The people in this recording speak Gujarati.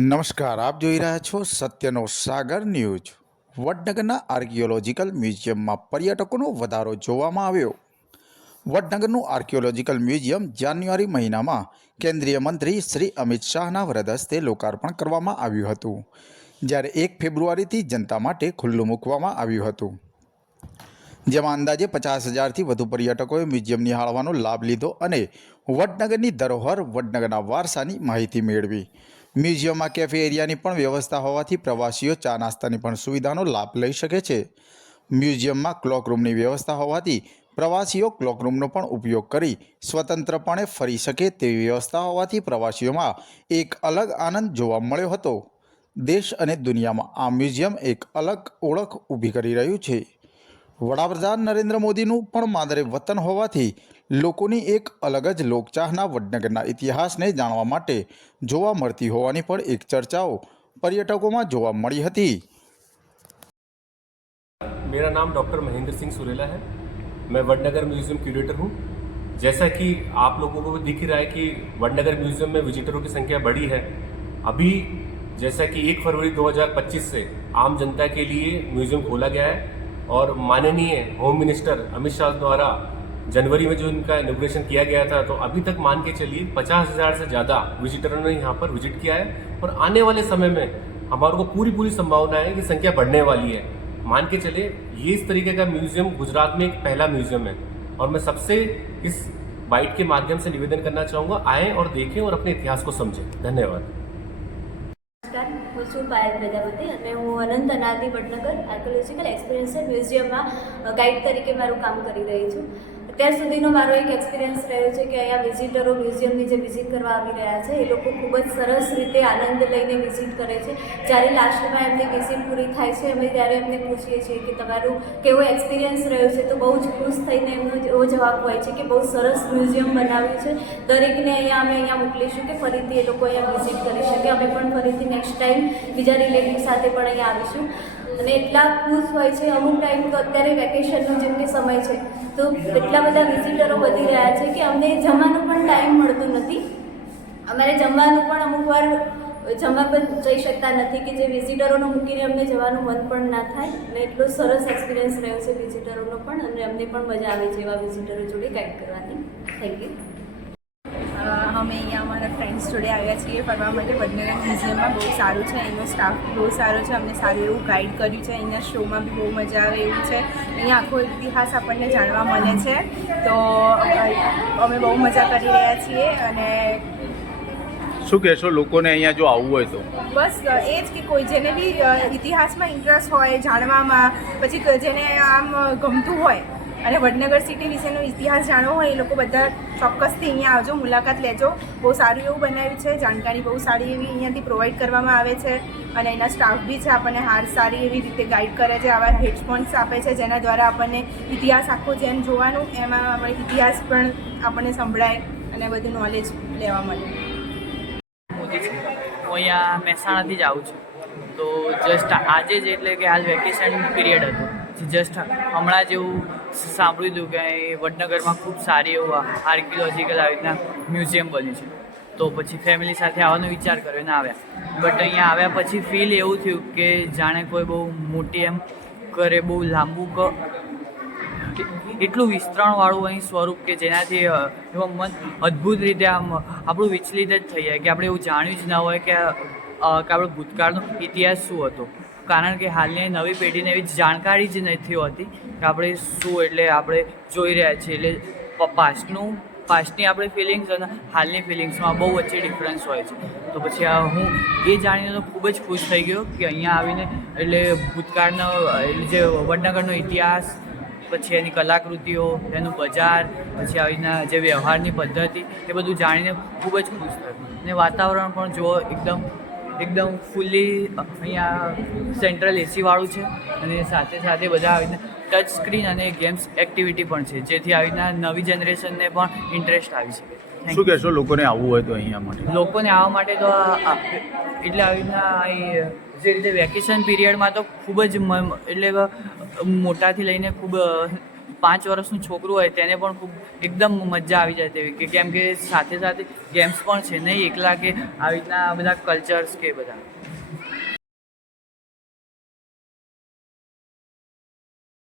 નમસ્કાર, આપ જોઈ રહ્યા છો સત્યનો સાગર ન્યૂઝ. વડનગરના આર્કિયોલોજીકલ મ્યુઝિયમમાં પર્યટકોનો વધારો જોવામાં આવ્યો. વડનગરનું આર્કિયોલોજીકલ મ્યુઝિયમ જાન્યુઆરી મહિનામાં કેન્દ્રીય મંત્રી શ્રી અમિત શાહના વ્રત હસ્તે લોકાર્પણ કરવામાં આવ્યું હતું, જ્યારે એક ફેબ્રુઆરીથી જનતા માટે ખુલ્લું મૂકવામાં આવ્યું હતું. જેમાં અંદાજે પચાસ હજારથી વધુ પર્યટકોએ મ્યુઝિયમ નિહાળવાનો લાભ લીધો અને વડનગરની ધરોહર વડનગરના વારસાની માહિતી મેળવી. મ્યુઝિયમમાં, કેફે એરિયાની પણ વ્યવસ્થા હોવાથી પ્રવાસીઓ ચા નાસ્તાની પણ સુવિધાનો લાભ લઈ શકે છે. મ્યુઝિયમમાં ક્લોક રૂમની વ્યવસ્થા હોવાથી પ્રવાસીઓ ક્લોક રૂમનો પણ ઉપયોગ કરી સ્વતંત્રપણે ફરી શકે તેવી વ્યવસ્થા હોવાથી પ્રવાસીઓમાં એક અલગ આનંદ જોવા મળ્યો હતો. દેશ અને દુનિયામાં આ મ્યુઝિયમ એક અલગ ઓળખ ઊભી કરી રહ્યું છે. વડાપ્રધાન નરેન્દ્ર મોદીનું પણ માદરે વતન હોવાથી લોકોની એક અલગ જ લોકચાહના વડનગરના ઇતિહાસને જાણવા માટે જોવા મળતી હોવાની પણ એક ચર્ચાઓ પર્યટકોમાં જોવા મળી હતી मेरा नाम डॉक्टर महेंद्र सिंह सुरेला है मैं वडनगर म्यूजियम क्यूरेटर हूँ जैसा कि आप लोगों को भी दिख ही रहा है कि वडनगर म्यूजियम में विजिटरों की संख्या बढ़ी है अभी जैसा कि 1 फरवरी 2025 से आम जनता के लिए म्यूजियम खोला गया है और माननीय होम मिनिस्टर अमित शाह द्वारा जनवरी में जो इनका इनोग्रेशन किया गया था तो अभी तक मान के चलिए पचास हजार से ज़्यादा विजिटरों ने यहाँ पर विजिट किया है और आने वाले समय में हमारे को पूरी पूरी संभावना है कि संख्या बढ़ने वाली है मान के चले ये इस तरीके का म्यूजियम गुजरात में एक पहला म्यूजियम है और मैं सबसे इस बाइट के माध्यम से निवेदन करना चाहूँगा आएँ और देखें और अपने इतिहास को समझें धन्यवाद નમસ્કાર હું છું પાયલ પ્રજાપતિ અને હું અનંત અનાદિ વડનગર આર્કોલોજીકલ એક્સપિરિયન્સ મ્યુઝિયમમાં ગાઈડ તરીકે મારું કામ કરી રહી છું અત્યાર સુધીનો મારો એક એક્સપિરિયન્સ રહ્યો છે કે અહીંયા વિઝિટરો મ્યુઝિયમની જે વિઝિટ કરવા આવી રહ્યા છે, એ લોકો ખૂબ જ સરસ રીતે આનંદ લઈને વિઝિટ કરે છે. જ્યારે લાસ્ટમાં એમની વિઝિટ પૂરી થાય છે, અમે ત્યારે એમને પૂછીએ છીએ કે તમારું કેવો એક્સપિરિયન્સ રહ્યો છે? તો બહુ જ ખુશ થઈને એમનો એવો જવાબ હોય છે કે બહુ સરસ મ્યુઝિયમ બનાવ્યું છે. દરેકને અહીંયા અમે અહીંયા મોકલીશું કે ફરીથી એ લોકો અહીંયા વિઝિટ કરી શકે. અમે પણ ફરીથી નેક્સ્ટ ટાઈમ બીજા રિલેટિવ સાથે પણ અહીંયા આવીશું. અને એટલા ખુશ હોય છે અમુક ટાઈમ તો અત્યારે વેકેશનનો જેમ કે સમય છે, તો એટલા બધા વિઝિટરો વધી રહ્યા છે કે અમને જમવાનો પણ ટાઈમ મળતો નથી. અમારે જમવાનું પણ અમુક વાર જમવા પણ જઈ શકતા નથી કે જે વિઝિટરોનો મૂકીને અમને જવાનું મન પણ ના થાય. અને એટલો સરસ એક્સપિરિયન્સ રહ્યો છે વિઝિટરોનો પણ અને અમને પણ મજા આવે છે એવા વિઝિટરો જોડે કાંઈક કરવાની. થેન્ક યુ અમે અહીંયા અમારા ફ્રેન્ડ્સ જોડે આવ્યા છીએ ફરવા માટે. વડનગર મ્યુઝિયમમાં બહુ સારું છે અહીંનો સ્ટાફ બહુ સારો છે અમને સારું એવું ગાઈડ કર્યું છે. અહીંના શોમાં બી બહુ મજા આવે એવું છે. અહીંયા આખો ઇતિહાસ આપણને જાણવા મળે છે. તો અમે બહુ મજા કરી રહ્યા છીએ અને શું કહેશો લોકોને અહીંયા જો આવવું હોય તો? બસ એ જ કે કોઈ જેને બી ઇતિહાસમાં ઇન્ટરેસ્ટ હોય જાણવામાં પછી જેને આમ ગમતું હોય અને વડનગર સિટી વિશેનો ઇતિહાસ જાણવો હોય, એ લોકો બધા ચોક્કસથી અહીંયા આવજો, મુલાકાત લેજો. બહુ સારું એવું બનાવ્યું છે, જાણકારી બહુ સારી એવી અહીંયાથી પ્રોવાઈડ કરવામાં આવે છે. અને એના સ્ટાફ બી છે, આપણને હાર સારી એવી રીતે ગાઈડ કરે છે, આવા હેડફોન્સ આપે છે, જેના દ્વારા આપણને ઇતિહાસ આખો જેમ જોવાનું, એમાં આપણે ઇતિહાસ પણ આપણને સંભળાય અને બધું નોલેજ લેવા મળે. હું અહીંયા મહેસાણાથી જ આવું છું. તો જસ્ટ આજે જ એટલે કે હાલ વેકેશન પીરિયડ હતું. જસ્ટ હમણાં જ એવું સાંભળ્યું હતું કે વડનગરમાં ખૂબ સારી એવું આર્કિયોલોજીકલ આવી રીતના મ્યુઝિયમ બન્યું છે. તો પછી ફેમિલી સાથે આવવાનો વિચાર કર્યો ને આવ્યા. બટ અહીંયા આવ્યા પછી ફીલ એવું થયું કે જાણે કોઈ બહુ મોટી એમ કરે, બહુ લાંબુ એટલું વિસ્તરણવાળું અહીં સ્વરૂપ કે જેનાથી એવું મન અદ્ભુત રીતે આમ આપણું વિચલિત જ થઈ જાય કે આપણે એવું જાણ્યું જ ના હોય કે આપણે ભૂતકાળનો ઇતિહાસ શું હતો. કારણ કે હાલની નવી પેઢીને એવી જાણકારી જ નથી હોતી કે આપણે શું એટલે આપણે જોઈ રહ્યા છીએ. એટલે પાસ્ટનું પાસ્ટની આપણી ફિલિંગ્સ અને હાલની ફિલિંગ્સમાં બહુ વચ્ચે ડિફરન્સ હોય છે. તો પછી હું એ જાણીને તો ખૂબ જ ખુશ થઈ ગયો કે અહીંયા આવીને એટલે ભૂતકાળનો, એટલે જે વડનગરનો ઇતિહાસ, પછી એની કલાકૃતિઓ, એનું બજાર, પછી આવીના જે વ્યવહારની પદ્ધતિ, એ બધું જાણીને ખૂબ જ ખુશ થયું. અને વાતાવરણ પણ જો એકદમ એકદમ ફૂલ્લી અહીંયા સેન્ટ્રલ એસીવાળું છે અને સાથે સાથે બધા આવીને ટચ સ્ક્રીન અને ગેમ્સ એક્ટિવિટી પણ છે જેથી આવીના નવી જનરેશનને પણ ઇન્ટરેસ્ટ આવી શકે. શું કહેશો લોકોને આવવું હોય તો અહીંયા માટે? લોકોને આવવા માટે તો એટલે આવી રીતના જે રીતે વેકેશન પીરિયડમાં તો ખૂબ જ એટલે મોટાથી લઈને ખૂબ પાંચ વર્ષનું છોકરું હોય તેને પણ ખૂબ એકદમ મજા આવી જાય તેવી કે કેમ કે સાથે સાથે ગેમ્સ પણ છે નહીં એકલા કે આવી રીતના બધા કલ્ચર્સ કે બધા.